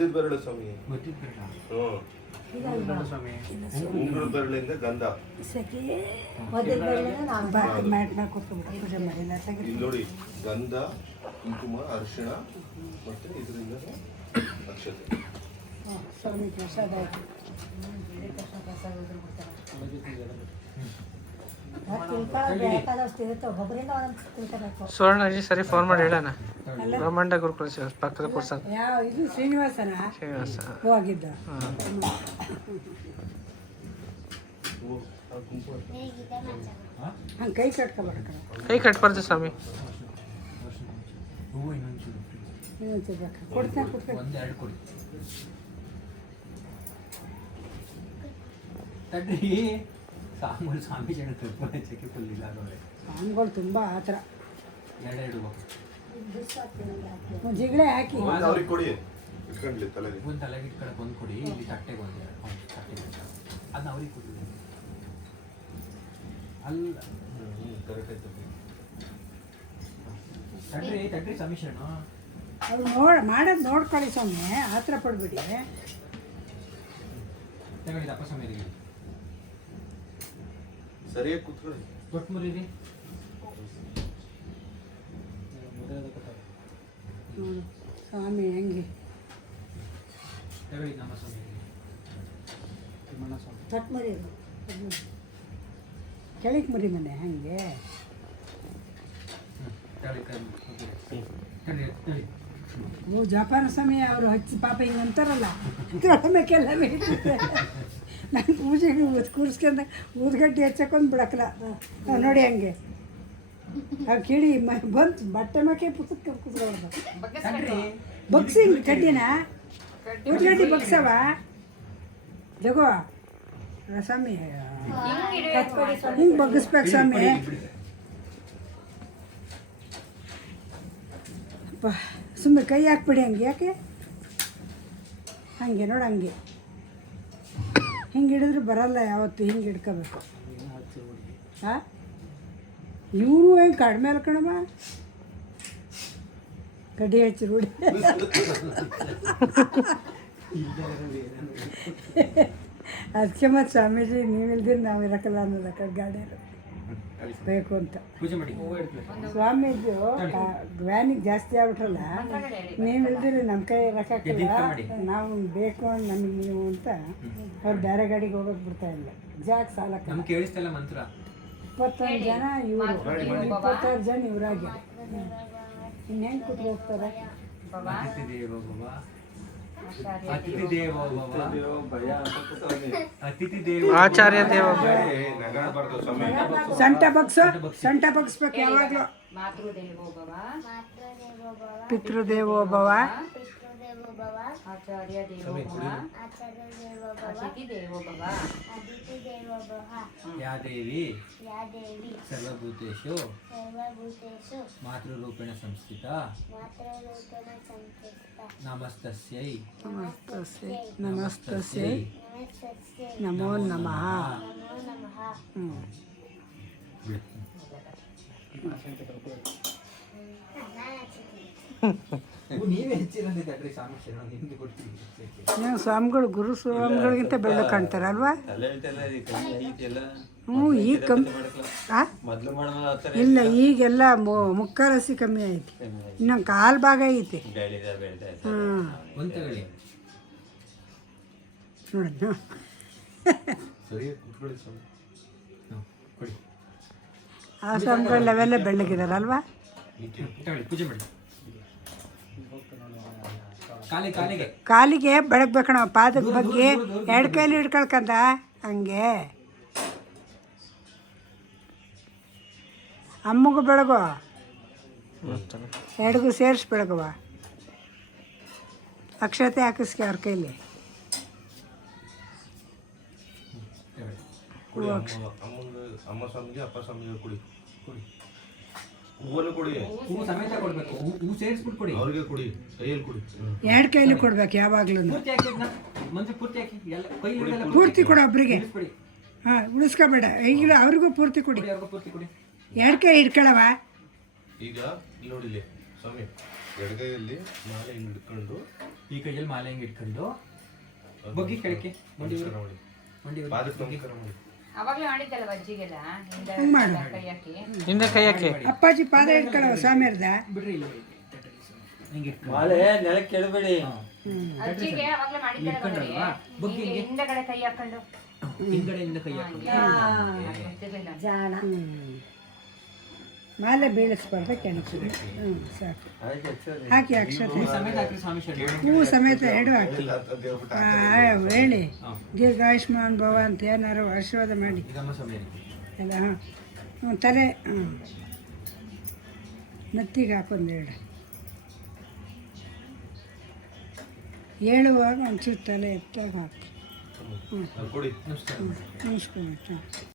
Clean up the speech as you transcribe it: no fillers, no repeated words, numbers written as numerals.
ಮಧ್ಯದ ಬೆರಳು ಸ್ವಾಮಿ. ಉಂಗುರದ ಬೆರಳಿಂದ ಗಂಧ. ಇಲ್ಲಿ ನೋಡಿ, ಗಂಧ, ಕುಂಕುಮ, ಅರಿಶಿಣ ಮತ್ತೆ ಇದರಿಂದ ಅಕ್ಷತೆ. ಸುವರ್ಣಜಿ ಸರಿ ಫೋನ್ ಮಾಡಿ ಹೇಳೋಣ. ಬ್ರಹ್ಮಾಂಡ ಗುರುಕುಲ ಪಕ್ಕದ ಕೊಡ್ಸ ಇದು ಶ್ರೀನಿವಾಸನ ಶ್ರೀನಿವಾಸ ಹೋಗಿದ್ದ. ಹಂಗೆ ಕೈ ಕಟ್ಕೊಬೇಡ, ಕೈ ಕಟ್ಬಾರ್ದು ಸ್ವಾಮಿ. ಇನ್ನೊಂಚೂರು ಬೇಕು ಕೊಡ್ತೀನಿ, ಕೊಡ್ತೀನಿ. ಸ್ವಾಮಿಗಳು ತುಂಬ ಆ ಥರ ಒಂದು ಜಿಗಳೆ ಹಾಕಿ ಅವ್ರಿಗೆ ಕೊಡಿ, ಇಟ್ಕೊಂಡ್ಲಿ ತಲೆಗೆ. ಒಂದು ತಲೆಗೆ ಇಟ್ಕೊಳಕ್ಕೆ ಒಂದು ಕೊಡಿ, ಇಲ್ಲಿ ತಟ್ಟೆಗೆ ಒಂದು ಅದನ್ನ ಅವ್ರಿಗೆ ಕೊಡಿ. ಅಲ್ಲ ಕರೆಕ್ಟ್ ಆಯ್ತು. ತಡ್ರಿ ತಡ್ರಿ ಸಮಿಷನ್ ಅವ್ರು ಮಾಡೋದು ನೋಡ್ಕೊಳ್ಳಿ ಸ್ವಾಮಿ, ಆ ಥರ ಪಡ್ಬಿಡಿ. ತಗೊಳ್ಳಿ ಅಪ್ಪ ಸ್ವಾಮಿ, ಸರಿಯಾಗಿ ಕೂತ್ಕೊಳ್ಳಿ. ಕೊಟ್ಟು ಮುರಿರಿ. ಸ್ವಾಮಿ ಹೆಂಗೆ ತಗೊಳ್ಳಿ ನಮ್ಮ ಸ್ವಾಮಿ. ತಟ್ ಮರಿ ಕೆಳಗೆ ಮರಿ ಮನೆ ಹಂಗೆ ಜಪಾನ ಸಮಯ ಅವರು ಹಚ್ಚಿ ಪಾಪ ಹಿಂಗೆ ಅಂತಾರಲ್ಲ, ತೊಳಮೆಕ್ಕೆಲ್ಲ ಮೇಯ್ತದೆ. ನಾನು ಪೂಜೆಗೆ ಕೂರಿಸ್ಕೊಂಡ ಊದ್ಗಡ್ಡೆ ಹೆಚ್ಚಕೊಂದು ಬಿಡಕ್ಕಲ್ಲ ನೋಡಿ ಹಂಗೆ. ಅವ್ರು ಕಿಡಿ ಬಂತು ಬಟ್ಟೆ ಮಕ್ಕೆ ಪುಸ್ತಕ ಕೂತ್ಕೊಳ್ಳೋದು. ಬಗ್ಸಿ ಕಡ್ಡಿನ ಊದ್ಗಡ್ಡಿ ಬಗ್ಸವ ಜಗೋ ಸ್ವಾಮಿ, ಹಿಂಗೆ ಬಗ್ಗಿಸ್ಬೇಕು ಸ್ವಾಮಿ. ಅಪ್ಪ ಸುಮ್ಮನೆ ಕೈ ಹಾಕ್ಬಿಡಿ ಹಂಗೆ. ಯಾಕೆ ಹಾಗೆ ನೋಡು, ಹಂಗೆ ಹಿಂಗೆ ಹಿಡಿದ್ರೆ ಬರಲ್ಲ ಯಾವತ್ತು, ಹಿಂಗೆ ಹಿಡ್ಕೋಬೇಕು. ಹಾಂ ಇವರು ಹೆಂಗೆ ಕಡಿಮೆ ಅಲ್ಲ ಕಣಮ್ಮ, ಕಡ್ಡಿ ಹಚ್ಚಿ ರೂಢಿ. ಅದಕ್ಕೆ ಮತ್ತು ಸ್ವಾಮೀಜಿ ನೀವಿಲ್ದಿರ ನಾವು ಇರೋಕ್ಕಲ್ಲ ಅನ್ನೋದು ಕಡೆ ಗಾಡಿಯರು ಬೇಕು ಅಂತ. ಸ್ವಾಮೀಜಿ ವ್ಯಾನಿಗೆ ಜಾಸ್ತಿ ಆಗ್ಬಿಟ್ರಲ್ಲ, ನೀವಿಲ್ದಿರಿ ನಮ್ಮ ಕೈ ಇರೋಕ್ಕಾಗಲ್ಲ, ನಾವು ಬೇಕು ನಮಗೆ ನೀವು ಅಂತ ಅವ್ರು ಬೇರೆ ಗಾಡಿಗೆ ಹೋಗೋಕೆ ಬಿಡ್ತಾ ಇಲ್ಲ. ಜಾಗ ಸಾಲಕ್ಕೆ 21 ಜನ ಇವರು, 26 ಜನ ಇವರಾಗಿ ಇನ್ನು ಹೆಂಗೆ ಕೂತ್ಕೊಂಡು ಹೋಗ್ತಾರೆ. ಆಚಾರ್ಯ ದೇವ ಸಂಟ ಬಗ್ಸ್ಬೇಕು ಯಾವಾಗಲೂ. ಪಿತೃದೇವೋಭವ ಆಚಾರ್ಯ ದೇವೋಭವ ಅತಿಥಿ ದೇವೋಭವ ಯಾ ದೇವಿ ಸರ್ವಭೂತೇಷು ಮಾತೃರೂಪೇಣ ಸಂಸ್ಥಿತ ನಮಸ್ತಸ್ಯೈ ನಮಸ್ತಸ್ಯೈ ನಮೋ ನಮಃ. ನೀವೇ ಹೆಚ್ಚಿರೋದು ತಡ್ರಿ ಸಾಮಿಕ್ಷೆ, ನಿಮ್ಗೆ ಕೊಡ್ತೀವಿ. ನೀವು ಸ್ವಾಮಿಗಳು ಗುರು ಸ್ವಾಮಿಗಳಿಗಿಂತ ಬೆಳ್ಳ ಕಾಣ್ತಾರಲ್ವಾ? ಹ್ಞೂ ಈಗ ಕಮ್ಮಿ ಇಲ್ಲ, ಈಗೆಲ್ಲ ಮುಕ್ಕಾಲಸಿ ಕಮ್ಮಿ ಐತಿ, ಇನ್ನೊಂದು ಕಾಲು ಭಾಗ ಐತಿ. ಹ್ಞೂ ನೋಡಿ ಆ ಸ್ವಾಮಿಗಳು ಅವೆಲ್ಲ ಬೆಳ್ಳಗಿದಾರಲ್ವಾ? ಪೂಜೆ ಮಾಡಿ. ಕಾಲಿಗೆ ಬೆಳಗ್ಬೇಕಣ, ಪಾದದ ಬಗ್ಗೆ 2 ಕೈಲಿ ಹಿಡ್ಕೊಳ್ಕಂದ ಹಂಗೆ. ಅಮ್ಮಗೂ ಬೆಳಗು, 2ಗೂ ಸೇರಿಸಿ ಬೆಳಗುವ. ಅಕ್ಷತೆ ಹಾಕಿಸ್ಕೆ ಅವ್ರ ಕೈಲಿ. ಅಮ್ಮ ಸ್ವಾಮಿಗೆ ಅಪ್ಪ ಸ್ವಾಮಿಗೆ ಕೊಡಿ, ಹೂವನ್ನು ಕೊಡಿ, ಹೂವು ಸಮೇತ ಕೊಡ್ಬೇಕು. ಹೂ ಸೇರಿಸ್ಬಿಟ್ಟು ಕೊಡಿ, ಅವ್ರಿಗೆ ಕೊಡಿ, ಕೈಯಲ್ಲಿ ಕೊಡಿ. 2 ಕೈಲಿ ಕೊಡ್ಬೇಕು ಯಾವಾಗ್ಲೂ. ಪೂರ್ತಿ ಹಾಕಿ ಮಂಜು, ಪೂರ್ತಿ ಹಾಕಿ ಎಲ್ಲ ಕೈ ಪೂರ್ತಿ ಕೊಡು ಒಬ್ರಿಗೆ. ಹಾಂ ಉಳಿಸ್ಕೋಬೇಡ, ಈಗ ಅವ್ರಿಗೂ ಪೂರ್ತಿ ಕೊಡಿ. ಪೂರ್ತಿ ಕೊಡಿ. 2 ಕೈ ಹಿಡ್ಕೊಳವ. ಈಗ ನೋಡಿಲಿ ಸ್ವಾಮಿ, ಎಡಗೈಯಲ್ಲಿ ಮಾಲೆ ಹಿಂಗೆ ಹಿಡ್ಕೊಂಡು ಈ ಕೈಯಲ್ಲಿ ಮಾಲೆ ಹಿಂಗೆ ಇಟ್ಕೊಂಡು ಬಗ್ಗಿ ಕೆಳಕ್ಕೆ ನಮಸ್ಕಾರ ಮಾಡಿ ಮಂಡಿ ಪಾದಕ್ಕೆ ನಮಸ್ಕಾರ ಮಾಡಿ. ಅವಾಗ್ಲೇ ಮಾಡಿದ್ದಲ್ಲ ಅಜ್ಜಿಗೆಲ್ಲ ಹಿಂದೆ ಮಾಡು. ಕೈ ಹಾಕಿ ಹಿಂದೆ ಕೈ ಹಾಕಿ. ಅಪ್ಪಾಜಿ ಪಾದ ಹಿಡ್ಕೊಳ್ಳೋ ಸ್ವಾಮಿಯರ್ದ. ಬಿಡ್ರಿ ಇಲ್ಲ ಹಿಂಗೆ ಇಟ್ಕೊಂಡು ಮಾಲೆ ನೆಲಕ್ಕೆ ಕೆಳಬೇಡಿ. ಅಜ್ಜಿಗೆ ಅವಾಗ್ಲೇ ಮಾಡಿದ್ದಲ್ಲ ಇಟ್ಕೊಂಡ್ರಲ್ವಾ? ಬಗ್ಗಿ ಹಿಂಗೆ ಹಿಂದೆಗಡೆ ಕೈ ಹಾಕೊಂಡು ಹಿಂದ್ಗಡೆಯಿಂದ ಕೈ ಹಾಕೊಂಡು ಗೊತ್ತಿರ್ಲಿಲ್ಲ. ಜಾಣ. ಮಾಲೆ ಬೀಳಿಸ್ಬಾರ್ದು ಕೆಣಕಿದೆ. ಸಾಕು. ಅದಕ್ಕೆ ಅಕ್ಷರ ಹಾಕಿ ಅಕ್ಷತೆ ಸಮೇತ ಹಾಕ್ರಿ ಸ್ವಾಮಿ ಶರಣ. ಹೂವು ಸಮೇತ ಎಡು ಹಾಕಿ. ಅಂತ ಹೇಳ್ಬಿಟ್ಟು ಹೇಳಿ ದೀರ್ಘಾಯುಷ್ಮಾನ್ ಭವ ಅಂತ ಏನಾರು ಆಶೀರ್ವಾದ ಮಾಡಿ ಇದಮ್ಮ ಸಮಯ ಎಲ್ಲ. ಹಾಂ ತಲೆ ನತ್ತಿಗೆ ಹಾಕೊಂಡೆರಡು. ಹೇಳುವಾಗ ಒಂಚೂರು ತಲೆ ಎತ್ತಾಗ ಹಾಕಿ. ಅಲ್ಲಿ ಕೊಡಿ. ನಮಸ್ಕಾರ. ನಮಸ್ಕಾರ.